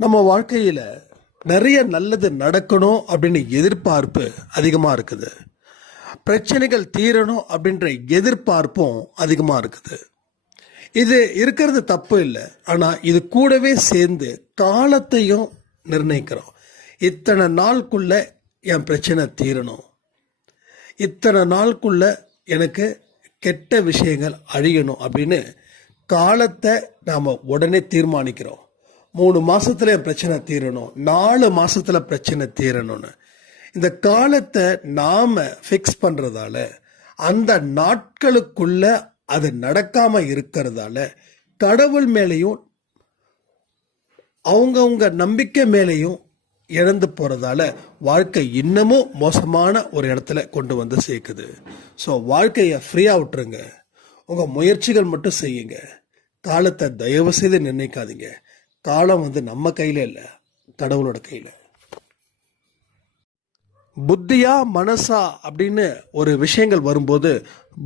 நம்ம வாழ்க்கையில் நிறைய நல்லது நடக்கணும் அப்படின்னு எதிர்பார்ப்பு அதிகமாக இருக்குது. பிரச்சனைகள் தீரணும் அப்படின்ற எதிர்பார்ப்பும் அதிகமாக இருக்குது. இது இருக்கிறது தப்பு இல்லை. ஆனால் இது கூடவே சேர்ந்து காலத்தையும் நிர்ணயிக்கிறோம். இத்தனை நாளுக்குள்ள என் பிரச்சனை தீரணும், இத்தனை நாளுக்குள்ள எனக்கு கெட்ட விஷயங்கள் அழியணும் அப்படின்னு காலத்தை நாம் உடனே தீர்மானிக்கிறோம். 3 மாசத்துல என் பிரச்சனை தீரணும், 4 மாசத்துல பிரச்சனை தீரணும்னு இந்த காலத்தை நாம ஃபிக்ஸ் பண்றதால அந்த நாட்களுக்குள்ள அது நடக்காம இருக்கிறதால கடவுள் மேலேயும் அவங்கவுங்க நம்பிக்கை மேலேயும் இழந்து போறதால வாழ்க்கை இன்னமும் மோசமான ஒரு இடத்துல கொண்டு வந்து சேர்க்குது. ஸோ வாழ்க்கையை ஃப்ரீயா விட்டுருங்க. உங்க முயற்சிகள் மட்டும் செய்யுங்க. காலத்தை தயவு செய்து நிர்ணயிக்காதீங்க. காலம் நம்ம கையில இல்லை, கடவுளோட கையில. புத்தியா மனசா அப்படின்னு ஒரு விஷயங்கள் வரும்போது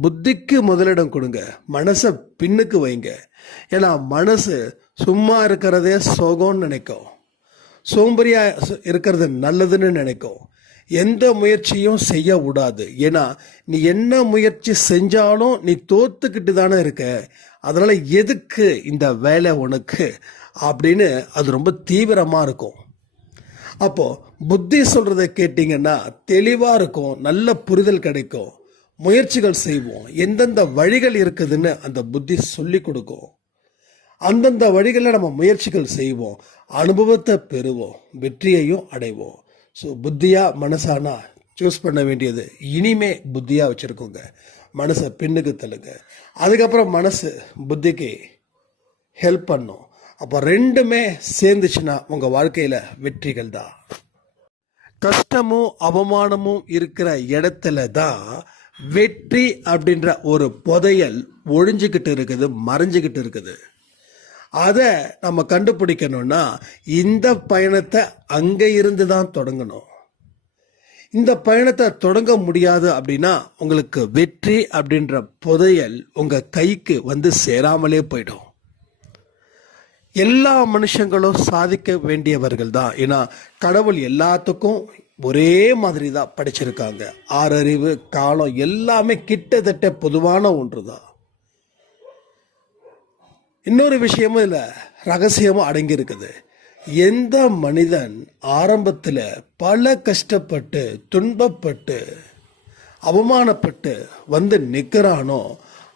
புத்திக்கு முதலிடம் கொடுங்க, மனசை பின்னுக்கு வைங்க. ஏன்னா மனசு சும்மா இருக்கிறதே சோகம்னு நினைக்கும், சோம்பரியா இருக்கிறது நல்லதுன்னு நினைக்கும். எந்த முயற்சியும் செய்ய விடாது. ஏன்னா நீ என்ன முயற்சி செஞ்சாலும் நீ தோத்துக்கிட்டு தானே இருக்க. அதனால எதுக்கு இந்த வேலை உனக்கு அப்படின்னு அது ரொம்ப தீவிரமாக இருக்கும். அப்போ புத்தி சொல்றதை கேட்டீங்கன்னா தெளிவாக இருக்கும், நல்ல புரிதல் கிடைக்கும். முயற்சிகள் செய்வோம். எந்தெந்த வழிகள் இருக்குதுன்னு அந்த புத்தி சொல்லி கொடுக்கும். அந்தந்த வழிகளில் நம்ம முயற்சிகள் செய்வோம், அனுபவத்தை பெறுவோம், வெற்றியையும் அடைவோம். ஸோ புத்தியா மனசானா சூஸ் பண்ண வேண்டியது இனிமே புத்தியா வச்சிருக்கோங்க. மனசை பின்னுக்கு தள்ளுங்க. அதுக்கப்புறம் மனசு புத்திக்கு ஹெல்ப் பண்ணும். அப்போ ரெண்டுமே சேர்ந்துச்சுன்னா உங்க வாழ்க்கையில வெற்றிகள் தான். கஷ்டமும் அவமானமும் இருக்கிற இடத்துல தான் வெற்றி அப்படின்ற ஒரு புதையல் ஒழிஞ்சுக்கிட்டு இருக்குது, மறைஞ்சுக்கிட்டு இருக்குது. அதை நம்ம கண்டுபிடிக்கணும்னா இந்த பயணத்தை அங்கே இருந்து தான் தொடங்கணும். இந்த பயணத்தை தொடங்க முடியாது அப்படின்னா உங்களுக்கு வெற்றி அப்படின்ற புதையல் உங்க கைக்கு சேராமலே போயிடும். எல்லா மனுஷங்களும் சாதிக்க வேண்டியவர்கள் தான். ஏன்னா கடவுள் எல்லாத்துக்கும் ஒரே மாதிரி தான் படிச்சிருக்காங்க. ஆறறிவு, காலம் எல்லாமே கிட்டத்தட்ட பொதுவான ஒன்று தான். இன்னொரு விஷயமும் இல்லை, ரகசியமும் அடங்கி இருக்குது. எந்த மனிதன் ஆரம்பத்தில் பல கஷ்டப்பட்டு துன்பப்பட்டு அவமானப்பட்டு நிற்கிறானோ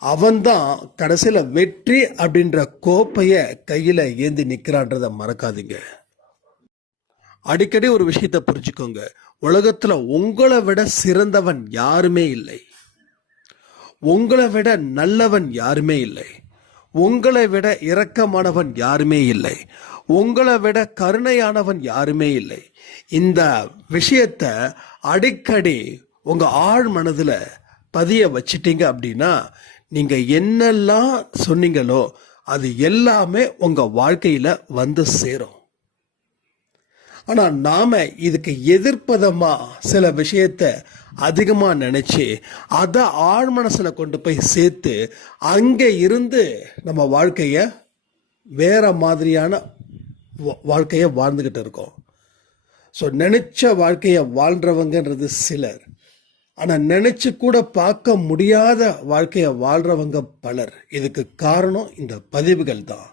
அவன்தான் கடைசியில் வெற்றி அப்படின்ற கோப்பைய கையில் ஏந்தி நிற்கிறான்றத மறக்காதீங்க. அடிக்கடி ஒரு விஷயத்தை புரிஞ்சுக்கோங்க. உலகத்தில் உங்களை விட சிறந்தவன் யாருமே இல்லை, உங்களை விட நல்லவன் யாருமே இல்லை, உங்களை விட இரக்கமானவன் யாருமே இல்லை, உங்களை விட கருணையானவன் யாருமே இல்லை. இந்த விஷயத்தை அடிக்கடி உங்க ஆழ் மனதில் பதிய வச்சிட்டீங்க அப்படின்னா நீங்க என்னெல்லாம் சொன்னீங்களோ அது எல்லாமே உங்க வாழ்க்கையில சேரும். ஆனா நாம இதுக்கு எதிர்ப்பதமா சில விஷயத்த அதிகமா நினைச்சு அதை ஆழ் மனசுல கொண்டு போய் சேர்த்து அங்க இருந்து நம்ம வாழ்க்கைய வேற மாதிரியான வாழ்க்கைய வாழ்ந்துகிட்டு இருக்கோம். ஸோ நினைச்ச வாழ்க்கைய வாழ்றவங்கன்றது சிலர், ஆனா நினைச்சு கூட பார்க்க முடியாத வாழ்க்கைய வாழ்றவங்க பலர். இதுக்கு காரணம் இந்த பதிவுகள் தான்.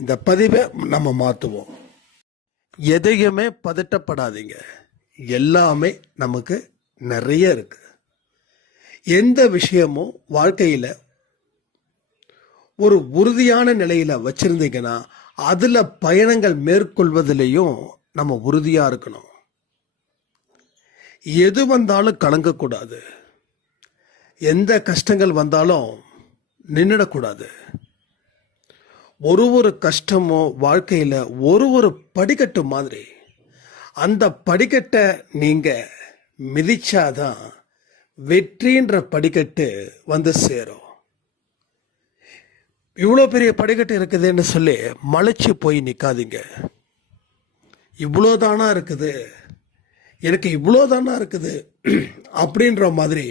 இந்த பதிவை நம்ம மாற்றுவோம். எதையுமே பதட்டப்படாதீங்க, எல்லாமே நமக்கு நிறைய இருக்கு. எந்த விஷயமும் வாழ்க்கையில ஒரு உறுதியான நிலையில வச்சிருந்தீங்கன்னா அதுல பயணங்கள் மேற்கொள்வதிலையும் நம்ம உறுதியா இருக்கணும். எது வந்தாலும் கலங்கக்கூடாது, எந்த கஷ்டங்கள் வந்தாலும் நின்றுடக்கூடாது. ஒரு கஷ்டமும் வாழ்க்கையில் ஒரு படிக்கட்டு மாதிரி. அந்த படிக்கட்டை நீங்க மிதிச்சாதான் வெற்றின்ற படிக்கட்டு சேரும். இவ்வளோ பெரிய படிக்கட்டு இருக்குதுன்னு சொல்லி மலைச்சு போய் நிற்காதீங்க. இவ்வளோதானா இருக்குது, எனக்கு இவ்வளோதானா இருக்குது அப்படின்ற மாதிரி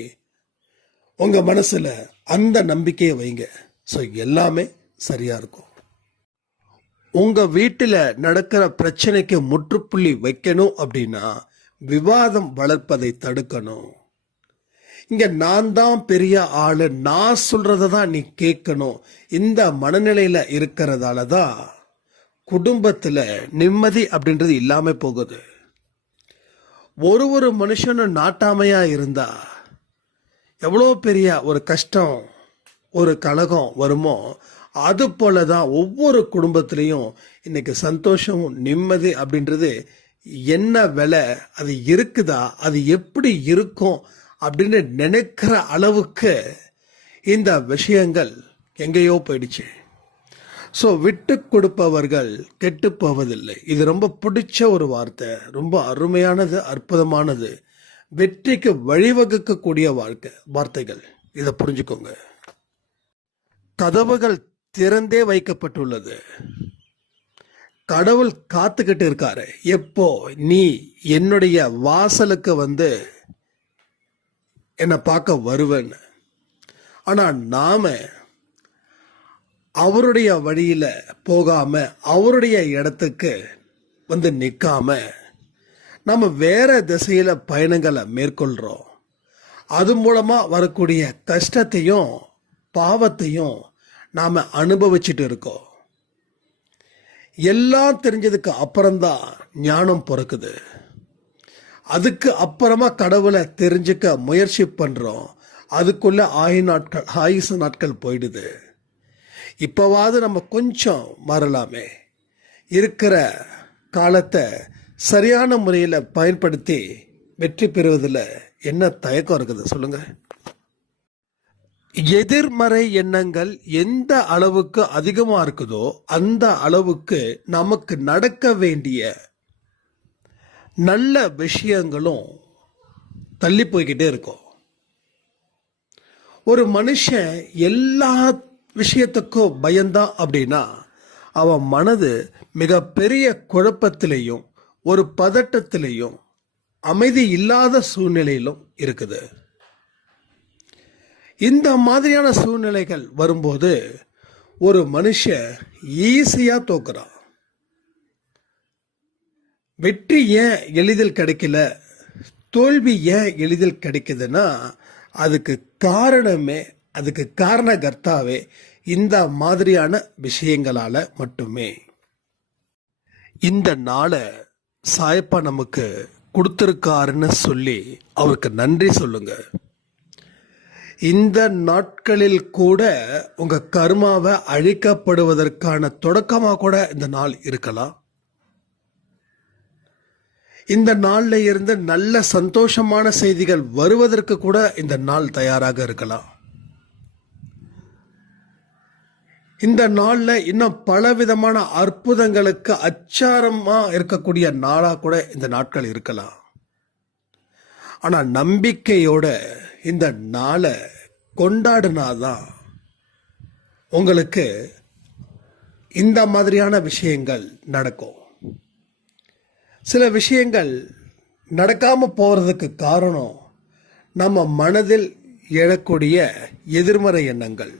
உங்க மனசுல அந்த நம்பிக்கையை வைங்க. ஸோ எல்லாமே சரியா இருக்கும். உங்க வீட்டில் நடக்கிற பிரச்சனைக்கு முற்றுப்புள்ளி வைக்கணும் அப்படின்னா விவாதம் வளர்ப்பதை தடுக்கணும். இங்க நான் தான் பெரிய ஆளு, நான் சொல்றத தான் நீ கேட்கணும், இந்த மனநிலையில இருக்கிறதால தான் குடும்பத்துல நிம்மதி அப்படின்றது இல்லாம போகுது. ஒரு மனுஷனும் நாட்டாமையா இருந்தா எவ்வளோ பெரிய ஒரு கஷ்டம் ஒரு கலகம் வருமோ அது போல தான் ஒவ்வொரு குடும்பத்திலையும் இன்னைக்கு சந்தோஷம் நிம்மதி அப்படின்றது என்ன விலை, அது இருக்குதா, அது எப்படி இருக்கும் அப்படின்னு நினைக்கிற அளவுக்கு இந்த விஷயங்கள் எங்கேயோ போயிடுச்சு. ஸோ விட்டு கொடுப்பவர்கள் கெட்டு போவதில்லை. இது ரொம்ப பிடிச்ச ஒரு வார்த்தை, ரொம்ப அருமையானது, அற்புதமானது, வெற்றிக்கு வழிவகுக்கக்கூடிய வார்த்தைகள். இதை புரிஞ்சுக்கோங்க. கதவுகள் திறந்தே வைக்கப்பட்டுள்ளது. கடவுள் காத்துக்கிட்டு இருக்காரு, எப்போ நீ என்னுடைய வாசலுக்கு வந்து என்னை பார்க்க வருவேன்னு. ஆனா நாம அவருடைய வழியில போகாம அவருடைய இடத்துக்கு வந்து நிற்காம நம்ம வேற திசையில பயணங்களை மேற்கொள்றோம். அது மூலமா வரக்கூடிய கஷ்டத்தையும் பாவத்தையும் நாம அனுபவிச்சுட்டு இருக்கோம். எல்லாம் தெரிஞ்சதுக்கு அப்புறம்தான் ஞானம் பிறக்குது. அதுக்கு அப்புறமா கடவுளை தெரிஞ்சுக்க முயற்சி பண்றோம். அதுக்குள்ள ஆயுசு நாட்கள் போயிடுது. இப்போவாவது நம்ம கொஞ்சம் மாறலாமே. இருக்கிற காலத்தை சரியான முறையில் பயன்படுத்தி வெற்றி பெறுவதில் என்ன தயக்கம் இருக்குது சொல்லுங்க. எதிர்மறை எண்ணங்கள் எந்த அளவுக்கு அதிகமாக இருக்குதோ அந்த அளவுக்கு நமக்கு நடக்க வேண்டிய நல்ல விஷயங்களும் தள்ளி போய்கிட்டே இருக்கும். ஒரு மனுஷன் எல்லா விஷயத்துக்கும் பயந்தான் அப்படின்னா அவன் மனது மிகப்பெரிய குழப்பத்திலையும் ஒரு பதட்டத்திலையும் அமைதி இல்லாத சூழ்நிலையிலும் இருக்குது. இந்த மாதிரியான சூழ்நிலைகள் வரும்போது ஒரு மனுஷன் ஈஸியா தோக்குறான். வெற்றி ஏன் எளிதில் கிடைக்கல, தோல்வி ஏன் எளிதில் கிடைக்குதுன்னா அதுக்கு காரணகர்த்தாவே இந்த மாதிரியான விஷயங்களால மட்டுமே. இந்த நாளை சாயப்பா நமக்கு கொடுத்திருக்காருன்னு சொல்லி அவருக்கு நன்றி சொல்லுங்க. இந்த நாட்களில் கூட உங்க கர்மாவை அழிக்கப்படுவதற்கான தொடக்கமாக கூட இந்த நாள் இருக்கலாம். இந்த நாள்ல இருந்து நல்ல சந்தோஷமான செய்திகள் வருவதற்கு கூட இந்த நாள் தயாராக இருக்கலாம். இந்த நாள்ல இன்னும் பலவிதமான அற்புதங்களுக்கு அச்சாரமா இருக்கக்கூடிய நாளா கூட இந்த நாட்கள் இருக்கலாம். ஆனா நம்பிக்கையோட இந்த நாளை கொண்டாடினாதான் உங்களுக்கு இந்த மாதிரியான விஷயங்கள் நடக்கும். சில விஷயங்கள் நடக்காம போறதுக்கு காரணம் நம்ம மனதில் எழக்கூடிய எதிர்மறை எண்ணங்கள்.